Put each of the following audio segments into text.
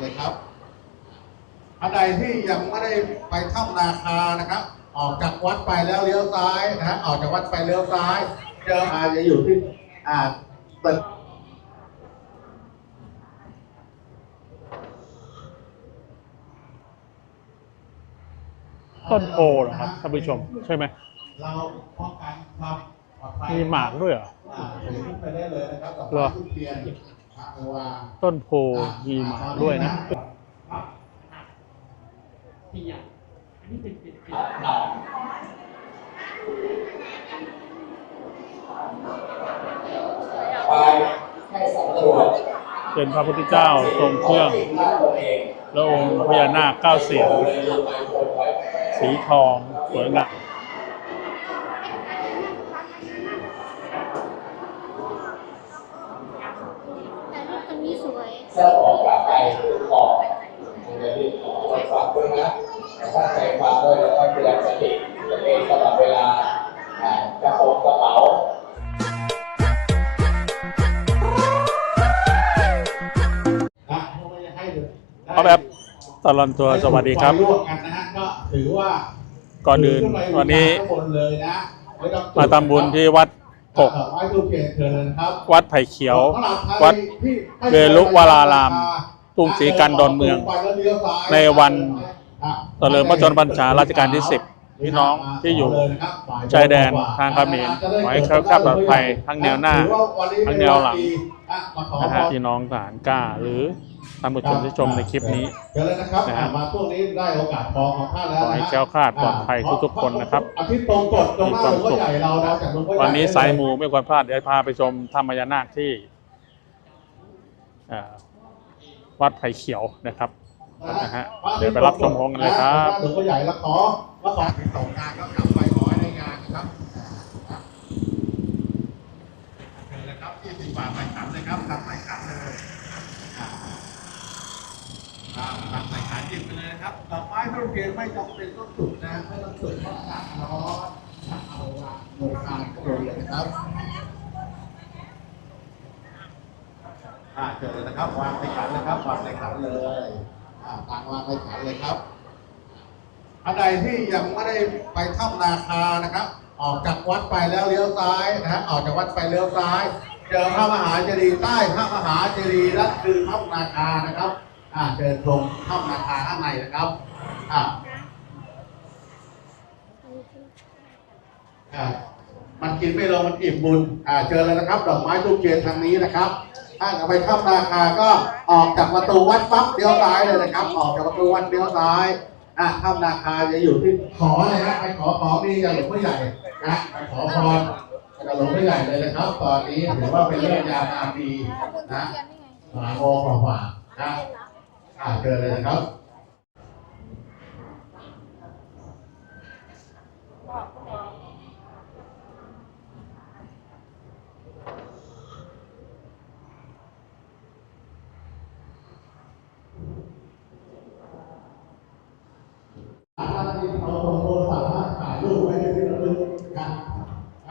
เลยครับ อันใดที่ยังไม่ได้ไปถ้ำนาคานะครับ ออกจากวัดไปแล้วเลี้ยวซ้ายนะฮะออกจากวัดไปเลี้ยวซ้ายเจออาจะอยู่ที่อ่าตึกต้นโพเหรอครับท่านผู้ชมใช่ไหมเราป้องกันความปลอดภัยมีหมากด้วยเหรออ่าถือขึ้นไปได้เลยนะครับดอกเหรไม้อทุกเทียนพระเอวา ต้นโพมีหมาด้วยนะไปให้สำรวจเป็นพระพุทธเจ้าทรงเครื่องหน้วองและองค์พญานาคเก้าเสียงสีทองสวยงาม แต่รูปตรงนี้สวย เจ้าของกลับไปออกเดี๋ยวนี้ขอฝากด้วยนะตั้งใจฟังด้วยแล้วก็ดูแลสติตัวเองตลอดเวลาอ่ากระโปรงกระเป๋านะไม่ได้ให้ดูเอาแบบตลอนตัวสวัสดีครับร่วมกันนะฮะก็ถือว่าก่อนอื่นวันนี้ข้างบนเลยนะไต้องจุดมาทำบุญที่วัด กกเอ่อไหว้ทูปเทียนเชิญเลยนะครับวัดไผ่เขียวสำหรับใครวัดที่เวรุวรารามกรุงศรีกันดอนเมือง ในวันเฉลิมพระชนมพรรษารัชกาลที่ 10 พี่น้องที่อยู่ชายแดนทางเขมรขอให้แคล้วคลาดปลอดภัยทั้งแนวหน้า ทั้งแนวหลังนะฮะพี่น้องทหารกล้าหรือท่านผู้ชมที่ชมในคลิปนี้เดี๋ยวเลยนะครับนะฮะมาช่วงนี้ได้โอกาสทองของท่านแล้วขอให้นะแคล้วคลาดปลอดภัยทุกๆคนนะครับอาทิตย์ตรงกฎตรงหน้าหลวงพ่อใหญ่เรานะจากหลวงพ่อใหญ่วันนี้สายมูไม่ควรพลาดเดี๋ยวพาไปชมถ้ำพญานาคที่อ่าวัดไผ่เขียวนะครับนะฮะเดี๋ยวไปรับชมพร้อมกันเลยครับหลวงพ่อใหญ่แล้วขอแล้วขอไปส่งงานก็กลับไปขอให้ได้งานนะครับเชิญเลยครับ20บาทใส่ขันเลยครับรับใส่ขันเลยอ่าครับรับใส่ขันหยิบไปเลย นะครับดอกไม้ทุกเทียนไม่จำเป็นต้องจุดนะไม่ต้องจุดเพราะอากาศร้อนเอาละโรงงานก็เลยนะครับอ่าเชิญเลยนะครับวางในขันนะครับวางในขันเลยอ่าตางวางในขันเลยครับอันใดที่ยังไม่ได้ไปถ้ำนาคานะครับ ออกจากวัดไปแล้วเลี้ยวซ้ายนะฮะออกจากวัดไปเลี้ยวซ้าย เจอพระมหาเจดีย์ใต้พระมหาเจดีย์นั่นคือถ้ำนาคานะครับอ่าเชิญชมถ้ำนาคาข้างในนะครับ อ่าอ่ามันกินไม่ลงมันอิ่มบุญอ่าเชิญเลยนะครับ ดอกไม้ทุกเทียนทางนี้นะครับถ้าเอาไปถ้ำนาคาก็ออกจากประตูวัดปั๊บเลี้ยวซ้ายเลยนะครับ ออกจากประตูวัดเลี้ยวซ้ายอะถ้ำนาคาจะอยู่ที่ขอเลยนะไปขอของดีจาหลวงพ่อใหญ่นะไปขอพรจากหลวงพ่อใหญ่เลยนะครับ ตอนนี้ถือว่าเป็นเรื่องยาวนาดีนะสามโมงกว่านะอะเชิญเลยนะครับ ท่านที่เอาโทรศัพท์มาถ่ายรูปไว้ในที่ระลึกกัน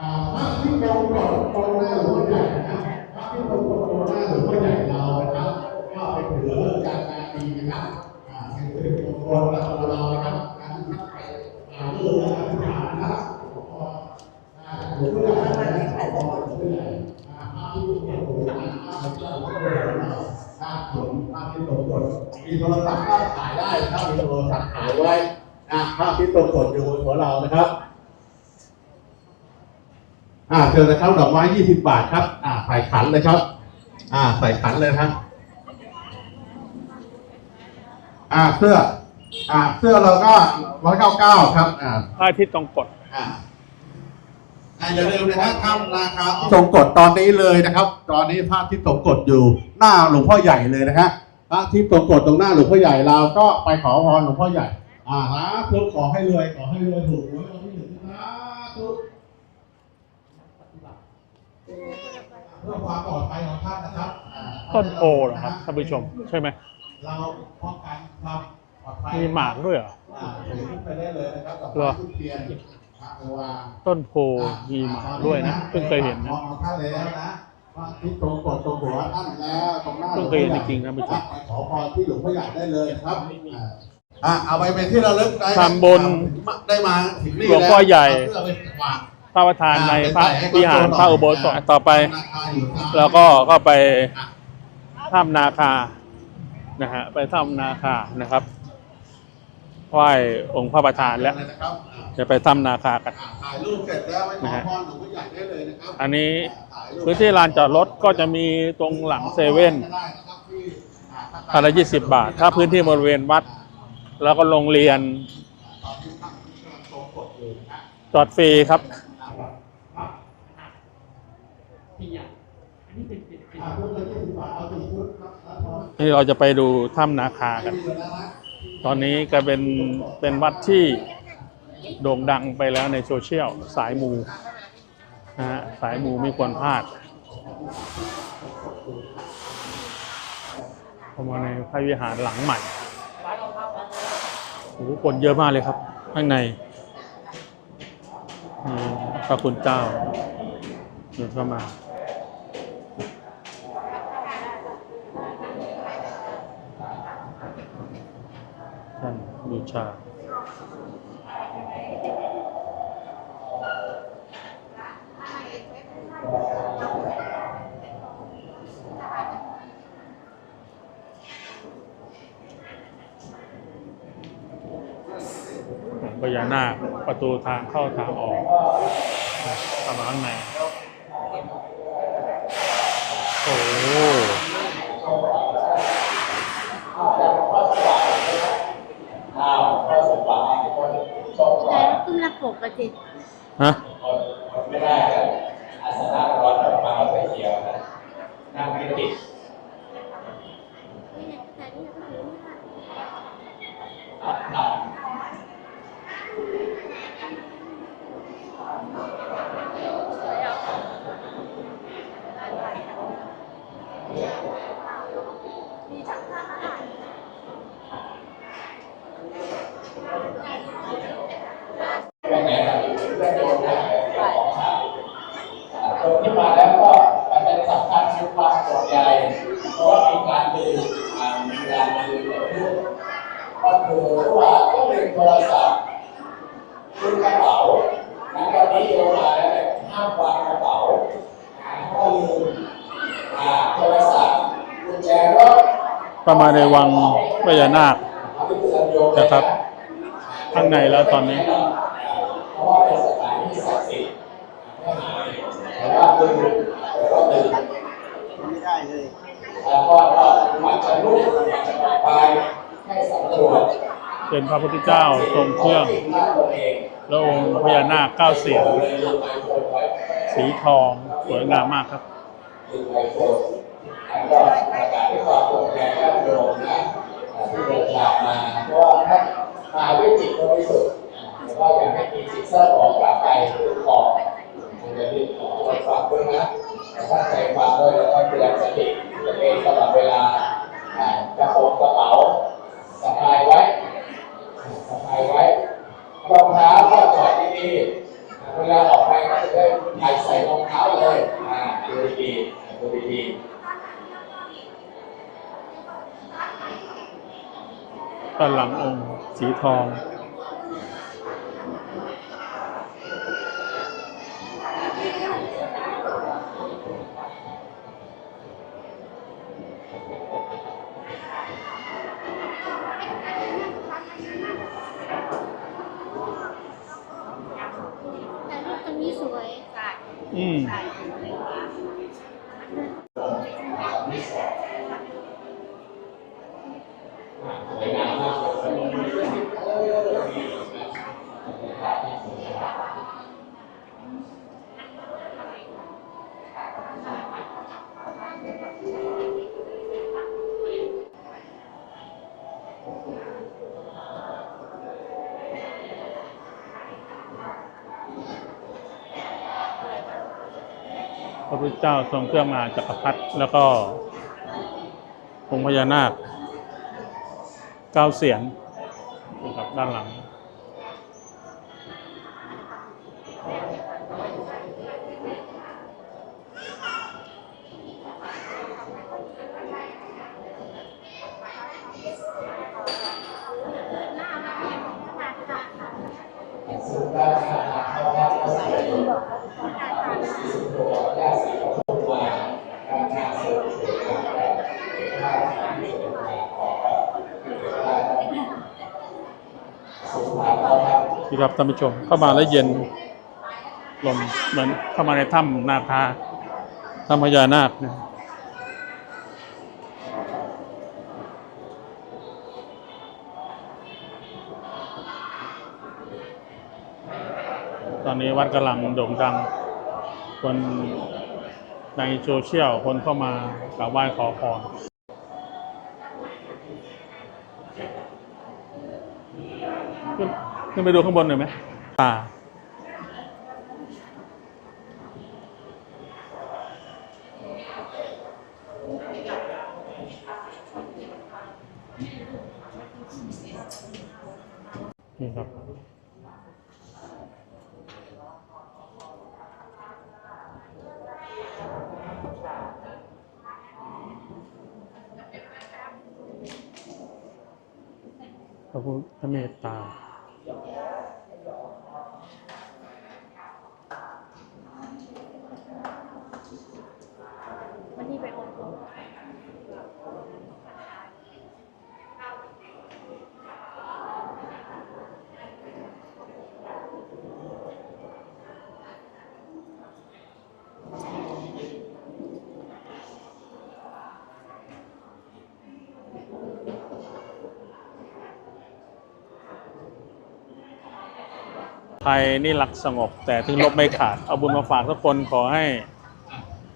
อ่าภาพที่ตรงกับตรงหน้าหลวงพ่อใหญ่นะครับภาพที่ตรงกับตรงหน้าหลวงพ่อใหญ่เรานะครับก็เป็นถือเรื่องการงานดีนะครับอ่าเป็นเป็นมงคลเราเรานะครับการที่ท่านไปถ่ายรูปและอธิษฐานนะครับอ่าหลวงพ่อใหญ่นะครับขอพรหลวงพ่อใหญ่อ่าภาพที่ตรงกับตรงหน้าภาพที่ตรงกับตรงหน้าเราภาพสวยภาพที่ตรงกับ มีโทรศัพท์ก็ถ่ายได้นะครับมีโทรศัพท์ถ่ายไว้นะภาพที่ตรงกดอยู่บนหัวเรานะครับอ่าเชิญนะครับดอกไม้ยี่สิบบาทครับ อ่าใส่ขันเลยครับ อ่าใส่ขันเลยครับอ่าเสื้อ อ่าเสื้อเราก็ร้อยเก้าเก้าครับ อ่าพระอาทิตย์ตรงกฎอ่าอ่าอย่าลืมนะครับทำราคาทรงกฎตอนนี้เลยนะครับ ตอนนี้ภาพที่ทรงกฎอยู่ หน้าหลวงพ่อใหญ่เลยนะฮะ พระที่ทรงกฎตรงหน้าหลวงพ่อใหญ่เราก็ไปขอพรหลวงพ่อใหญ่ อ่าสาธุขอให้รวยขอให้รวยถูกหวยรางวัลที่หนึ่งสาธุกเพื่อความปลอดภัยของท่านนะครับอ่าต้นโพเหรอครับท่านผู้ชม ใช่ไหมเราป้องกันความปลอดภัยมีหมากด้วยเหรอ อ่าถือขึ้นไปได้เลยนะครับดอกเหรไม้อทุกเทียนพระเอวา ต้นโพมีหมากด้วยนะเพิ่งเคยเห็นนะของท่านแล้วนะ พระที่ตรงกดตรงหัวท่านแล้วตรงหน้าต้องเคยเห็นจริงๆนะไม่ใช่ ไปขอพรที่หลวงพ่อใหญ่ได้เลยนะครับอ่าอะเอาไปเป็นที่ระลึกได้ทำบุญได้มาถึงนี่หลวงพ่อใหญ่ เพื่อไปฝากพระประธานในพระวิหารพระอุโบสถต่อไป แล้วก็ก็ไปถ้ำนาคานะฮะไปถ้ำนาคานะครับไหว้องค์พระประธานแล้ว นะครับอ่า จะไปถ้ำนาคากัน ถ่ายรูปเสร็จแล้วไปขนะอฮะพรหลวงพ่อใหญ่ได้เลยนะครับอันนี้ถ่ายรูปพื้นที่ลานจอดรถก็จะมีตรงหลังเซเว่นได้นะครับที่อ่าถ้าใครคันละยี่สิบบาท ถ้าพื้นที่บริเวณวัด แล้วก็โรงเรียนตอนที่ท่านกำลังทรงกฎอยู่นะจอดฟรีครับอ่าเพื่อนละยี่สิบบาทเอาสี่ชุดครับครับผมนี่เราจะไปดูถ้ำนาคากัน ตอนนี้ก็เป็นเป็นวัดที่ โด่งดังไปแล้วในโซเชียลสายมูนะฮะสายมูไม่ควรพลาดเข้ามาในพระวิหารหลังใหม่โอ้โหคนเยอะมากเลยครับ ข้างในมีพระคุณเจ้าเดินเข้ามาท่านบูชา พญานาคประตูทางเข้าทางออกเข้ามาข้างในโอ้โหอ้าวข้อสงสัยคนชมก่อแต่นขึ้นระบบประจิตฮะ คนไม่ได้เลยอาสนะร้อนมาเอาไปเขียวนะนั่งไม่ติด นี่ไงแต่นี่ก็ถือไม่ได้ อะอะ มีทั้งทหาร ไปไหนล่ะเพื่อนโดนถ่ายของข่าวอะคนที่มาแล้วก็มันเป็นสำคัญมีความสนใจเพราะว่ามีการดื่มอ่ามีการดื่มเกิดขึ้น ก็คือว่าก็ลืมโทรศัพท์ลืมกระเป๋านะตอนนี้โยมมาแล้วห้ามวางกระเป๋าอ่าก็ลืมอ่าโทรศัพท์กุญแจรถประมาณในวังพญานาคนะครับ ข้างในแล้วตอนนี้ เพราะว่าเป็นสถานที่ศักดิ์สิทธิ์ไม่หายแต่ว่าลืมแต่ก็ลืม ไม่ได้เลย แล้วก็มันจะลุกมันจะต่อไปให้สำรวจ เป็นพระพุทธเจ้าทรงเครื่องแล้วองค์พญานาคเก้าเสียนสีทองสวยงามมากครับแล้ก็ประกาศให้ความห่วงใยญาติโยมนะที่เราฝากมาเพราะว่ามาวยจิตบริสุทธิ์แต่ว่าอยากให้มีจิตเศร้าออกกลับไปออกผมจะรีบขอฝากด้วยนะถ้าใจฟังด้วยแล้วก็เตือนสติตัวเองตลอดเวลาอ่ากระโปรงกระเป๋าสะพายไว้สะพายไว้รองเท้าก็ถอดดีๆเวลาออกไปก็จะได้ใส่ใส่รองเท้าเลยอ่าดูดีๆดูดีๆ ด้านหลังองค์ สีทอง แต่รูปตรงนี้สวย อืม พระพุทธเจ้าทรงเครื่องมาจักรพรรดิแล้วก็องค์พญานาคเก้าเสียนนะครับด้านหลัง ที่เป็นทางออกก็ได้สุขภาพเรา ครับท่านผู้ชมเข้ามาแล้วเย็นลมเหมือนเข้ามาในถ้ำนาคาถ้ำพญานาคนะตอนนี้วัดกำลังโด่งดัง คนในโซเชียลคนเข้ามากราบไหว้ขอพร ขึ้นขึ้นไปดูข้างบนหน่อยไหมตานี่ครับพระพุทธเมตตา y'all. ไทยนี่รักสงบ แต่ถึงลบไม่ขาด เอาบุญมาฝากทุกคนขอให้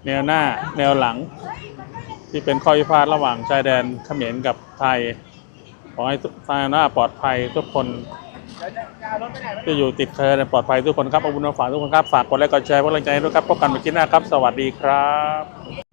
แนวหน้าแนวหลัง ที่เป็นข้อพิพาทระหว่างชายแดนเขมรกับไทย ขอให้ทางหน้าปลอดภัยทุกคนที่อยู่ติดเคยปลอดภัยทุกคนครับเอาบุญมาฝากทุกคนครับฝากกดไลค์กดแชร์กำลังใจด้วยครับพบกันใหม่คลิปหน้าครับ สวัสดีครับ